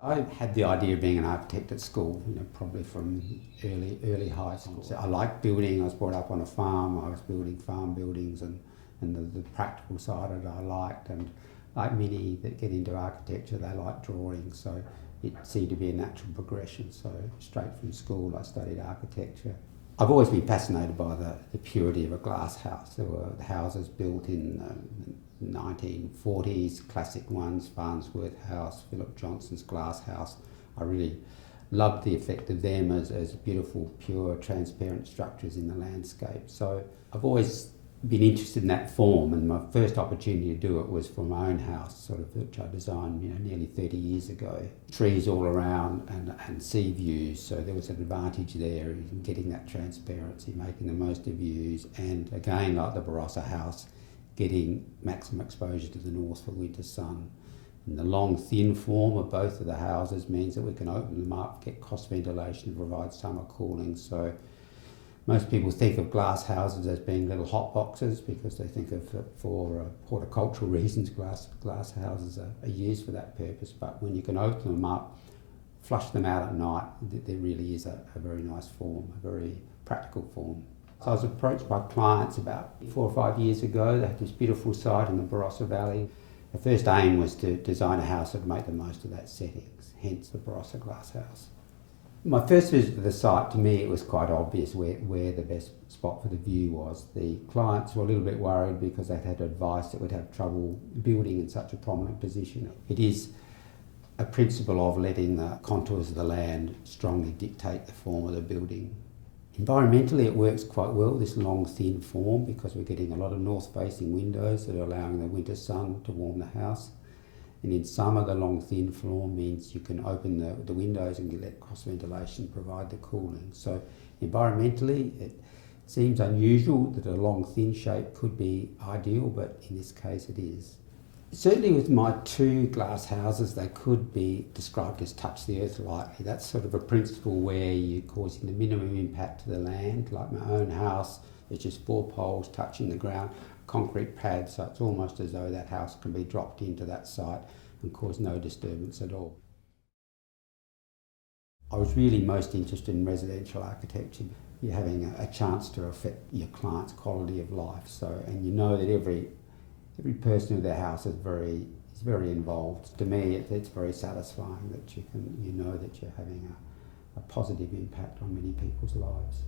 I had the idea of being an architect at school, probably from early high school. So I liked building. I was brought up on a farm. I was building farm buildings, and the practical side of it I liked. And like many that get into architecture, they like drawing. So it seemed to be a natural progression. So straight from school, I studied architecture. I've always been fascinated by the purity of a glass house. There were houses built in 1940s, classic ones, Farnsworth House, Philip Johnson's glass house. I really loved the effect of them as beautiful, pure, transparent structures in the landscape. So I've always been interested in that form, and my first opportunity to do it was for my own house, sort of, which I designed nearly 30 years ago. Trees all around and sea views, so there was an advantage there in getting that transparency, making the most of views, and again, like the Barossa house, getting maximum exposure to the north for winter sun. And the long, thin form of both of the houses means that we can open them up, get cross ventilation, provide summer cooling. So most people think of glass houses as being little hot boxes because they think of for horticultural reasons glass houses are used for that purpose. But when you can open them up, flush them out at night, there really is a very nice form, a very practical form. So I was approached by clients about 4 or 5 years ago. They had this beautiful site in the Barossa Valley. The first aim was to design a house that would make the most of that setting, hence the Barossa Glass House. My first visit to the site, to me, it was quite obvious where the best spot for the view was. The clients were a little bit worried because they'd had advice that we'd have trouble building in such a prominent position. It is a principle of letting the contours of the land strongly dictate the form of the building. Environmentally, it works quite well, this long, thin form, because we're getting a lot of north-facing windows that are allowing the winter sun to warm the house. And in summer, the long, thin form means you can open the windows and let cross-ventilation provide the cooling. So environmentally, it seems unusual that a long, thin shape could be ideal, but in this case it is. Certainly with my 2 glass houses, they could be described as touch the earth lightly. That's sort of a principle where you're causing the minimum impact to the land. Like my own house, it's just 4 poles touching the ground, concrete pad, so it's almost as though that house can be dropped into that site and cause no disturbance at all. I was really most interested in residential architecture. You're having a chance to affect your client's quality of life. So, and you know that every person in their house is very involved. To me, it's very satisfying that you know that you're having a positive impact on many people's lives.